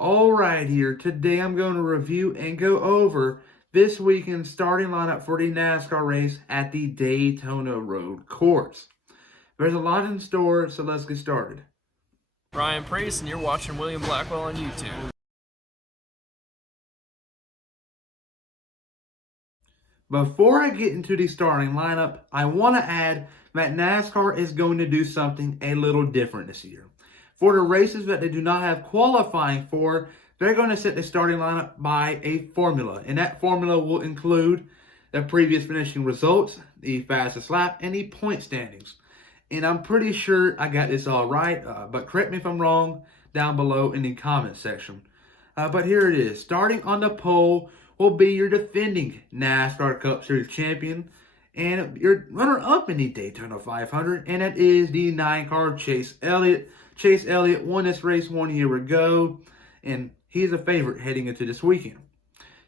All right, here. Today I'm going to review and go over this weekend's starting lineup for the NASCAR race at the Daytona Road Course. There's a lot in store, so let's get started. Ryan Priest, and you're watching William Blackwell on YouTube. Before I get into the starting lineup, I want to add that NASCAR is going to do something a little different this year. For the races that they do not have qualifying for, they're going to set the starting lineup by a formula. And that formula will include the previous finishing results, the fastest lap, and the point standings. And I'm pretty sure I got this all right, but correct me if I'm wrong down below in the comment section. But here it is. Starting on the pole will be your defending NASCAR Cup Series champion and your runner-up in the Daytona 500, and that is the 9-car Chase Elliott. Chase Elliott won this race 1 year ago, and he's a favorite heading into this weekend.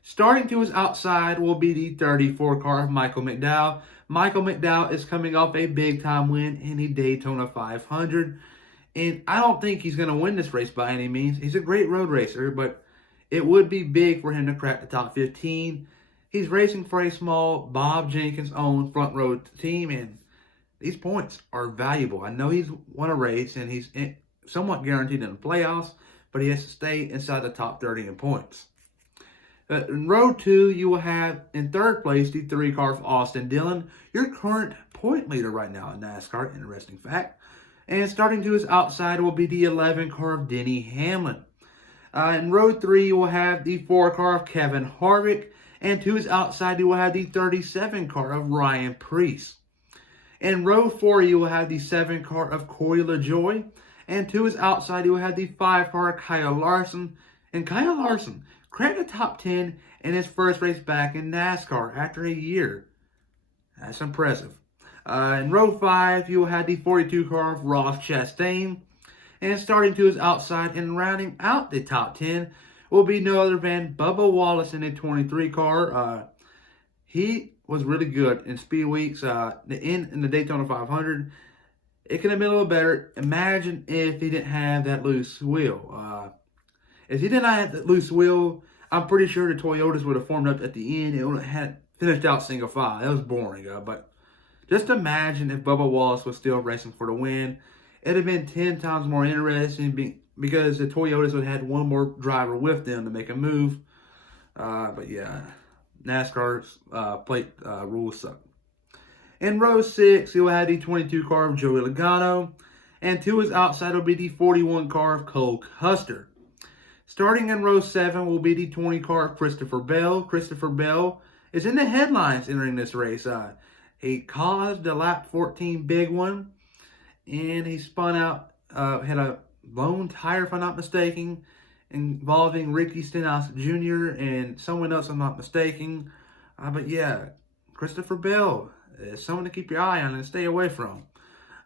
Starting to his outside will be the 34 car of Michael McDowell. Michael McDowell is coming off a big-time win in the Daytona 500, and I don't think he's going to win this race by any means. He's a great road racer, but it would be big for him to crack the top 15. He's racing for a small Bob Jenkins-owned front row team, and these points are valuable. I know he's won a race, and he's somewhat guaranteed in the playoffs, but he has to stay inside the top 30 in points. In row 2, you will have in third place the 3-car of Austin Dillon, your current point leader right now in NASCAR. Interesting fact. And starting to his outside will be the 11-car of Denny Hamlin. In row 3, you will have the 4-car of Kevin Harvick. And to his outside, you will have the 37-car of Ryan Priest. In row 4, you will have the 7-car of Corey LaJoie. And to his outside, you will have the 5-car of Kyle Larson. And Kyle Larson cracked the top 10 in his first race back in NASCAR after a year. That's impressive. In row 5, you will have the 42-car of Ross Chastain. And starting to his outside and rounding out the top 10 will be no other than Bubba Wallace in a 23 car. He was really good in speed weeks in the Daytona 500. It could have been a little better. Imagine if he didn't have that loose wheel. If he did not have that loose wheel, I'm pretty sure the Toyotas would have formed up at the end. It would have had finished out single file. That was boring, but just imagine if Bubba Wallace was still racing for the win. It'd have been 10 times more interesting because the Toyotas would have had one more driver with them to make a move. But yeah, NASCAR's plate rules suck. In row 6, you will have the 22 car of Joey Logano. And to his outside will be the 41 car of Cole Custer. Starting in row 7 will be the 20 car of Christopher Bell. Christopher Bell is in the headlines entering this race. He caused the lap 14 big one. And he spun out, had a blown tire, if I'm not mistaken, involving Ricky Stenhouse Jr. and someone else, I'm not mistaken. But yeah, Christopher Bell is someone to keep your eye on and stay away from.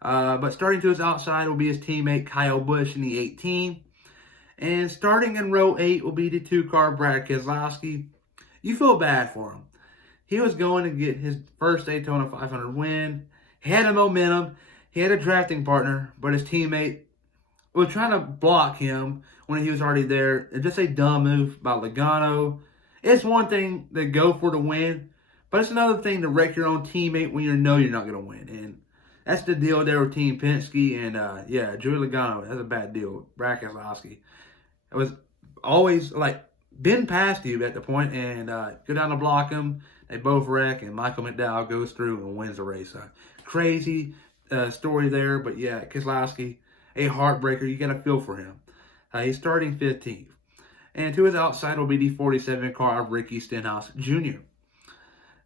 But starting to his outside will be his teammate Kyle Busch in the 18. And starting in row 8 will be the 2-car Brad Keselowski. You feel bad for him. He was going to get his first Daytona 500 win. He had a momentum. He had a drafting partner, but his teammate was trying to block him when he was already there. It's just a dumb move by Logano. It's one thing to go for the win, but it's another thing to wreck your own teammate when you know you're not going to win. And that's the deal there with Team Penske. And yeah, Joey Logano, that's a bad deal. Brad Keselowski. It was always like been past you at the point and go down to block him. They both wreck, and Michael McDowell goes through and wins the race. Crazy story there, but yeah, Keselowski, a heartbreaker. You got to feel for him. He's starting 15th. And to his outside will be the 47 car of Ricky Stenhouse Jr.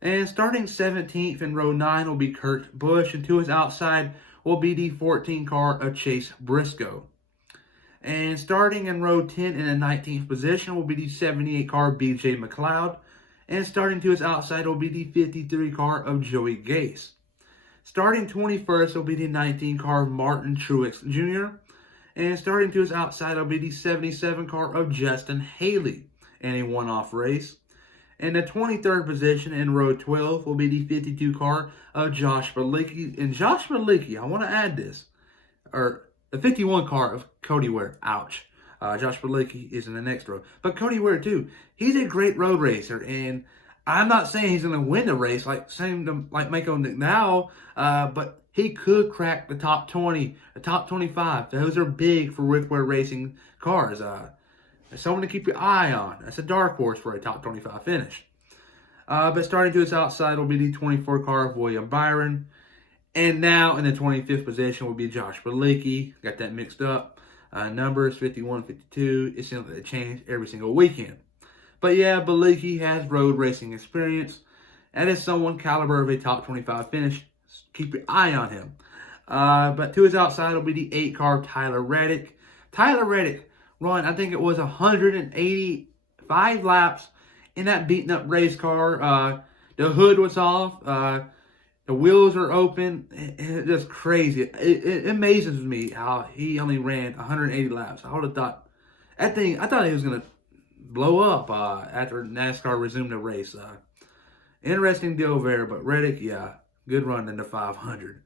And starting 17th in row 9 will be Kurt Busch, and to his outside will be the 14 car of Chase Briscoe. And starting in row 10 in the 19th position will be the 78 car BJ McLeod. And starting to his outside will be the 53 car of Joey Gase. Starting 21st will be the 19 car of Martin Truex Jr. And starting to his outside will be the 77 car of Justin Haley in a one-off race. And the 23rd position in row 12 will be the 52 car of Josh Bilicki. And Josh Bilicki, I want to add this, or the 51 car of Cody Ware. Ouch. Josh Bilicki is in the next row. But Cody Ware, too, he's a great road racer. And I'm not saying he's going to win the race like Mako McDowell, but he could crack the top 20, the top 25. Those are big for Rick Ware Racing cars. Someone to keep your eye on. That's a dark horse for a top 25 finish. But starting to his outside will be the 24 car of William Byron. And now in the 25th position will be Josh Bilicki. Got that mixed up. Numbers 51, 52. It seems like they change every single weekend. But yeah, Bilicki has road racing experience. That is someone caliber of a top 25 finish. Keep your eye on him. But to his outside will be the 8 car Tyler Reddick. Tyler Reddick run, I think it was 185 laps in that beaten up race car. The hood was off. The wheels are open. It's just crazy. It amazes me how he only ran 180 laps. I would have thought that thing. I thought he was gonna blow up after NASCAR resumed the race. Interesting deal there. But Reddick, yeah, good run in the 500.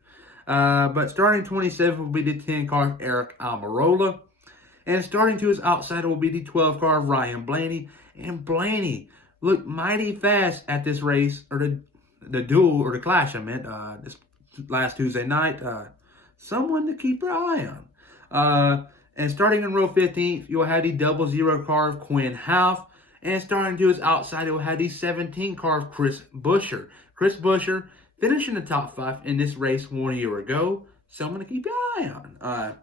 But starting 27 will be the 10 car Eric Almirola, and starting to his outside will be the 12 car Ryan Blaney. And Blaney looked mighty fast at this race, or the duel, or the clash, I meant, this last Tuesday night. Someone to keep your eye on. And starting in row 15, you'll have the 00 car of Quinn Half. And starting to his outside, you'll have the 17 car of Chris Buescher. Chris Buescher finished in the top 5 in this race 1 year ago. Someone to keep your eye on.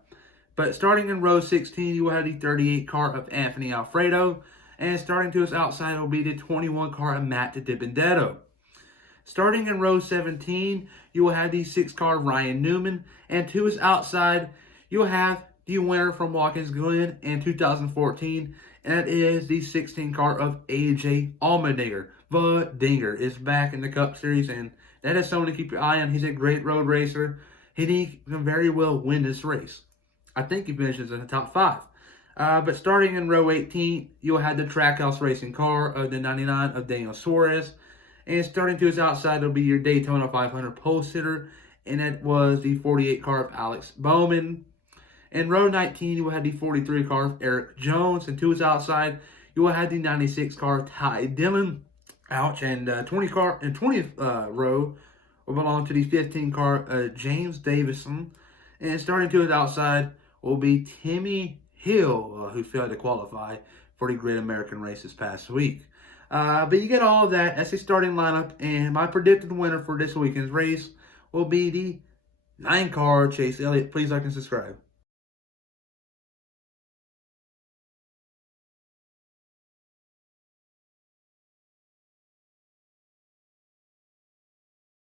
But starting in row 16, you will have the 38 car of Anthony Alfredo. And starting to his outside will be the 21 car of Matt DiBenedetto. Starting in row 17, you will have the 6 car Ryan Newman. And to his outside, you'll have the winner from Watkins Glen in 2014. And that is the 16 car of AJ Allmendinger. The Dinger is back in the Cup Series, and that is someone to keep your eye on. He's a great road racer. He can very well win this race. I think he finishes in the top 5. But starting in row 18, you'll have the Trackhouse Racing car of the 99 of Daniel Suarez. And starting to his outside, will be your Daytona 500 pole sitter. And that was the 48 car of Alex Bowman. In row 19, you will have the 43 car of Eric Jones. And to his outside, you will have the 96 car of Ty Dillon. Ouch. And 20th row will belong to the 15 car James Davison. And starting to his outside will be Timmy Hill, who failed to qualify for the Great American Race this past week. But you get all of that. That's the starting lineup. And my predicted winner for this weekend's race will be the 9 car Chase Elliott. Please like and subscribe.